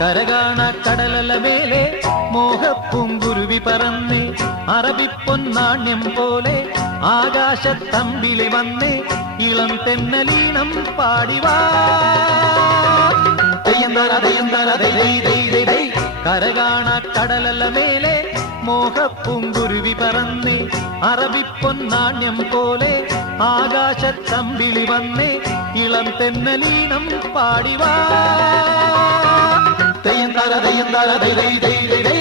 കരകാണ കടലല മേലെ മോഹപ്പൂങ്കുരുവി പറന്നേ അറബിപ്പൊന്നാണ്യം പോലെ ആകാശത്തമ്പിളി വന്നേ ഇളം തെന്നലീണം പാടിവാ കരകാണ കടലല മേലെ മോഹപ്പൂങ്കുരുവി പറന്നേ അറബിപ്പൊന്നാണ്യം പോലെ ആകാശത്തമ്പിളി വന്നേ ഇളം തെന്നലീണം പാടിവാ തെയ്യം താര തെയ്യം താര ദൈ ദൈ ദൈ ദൈ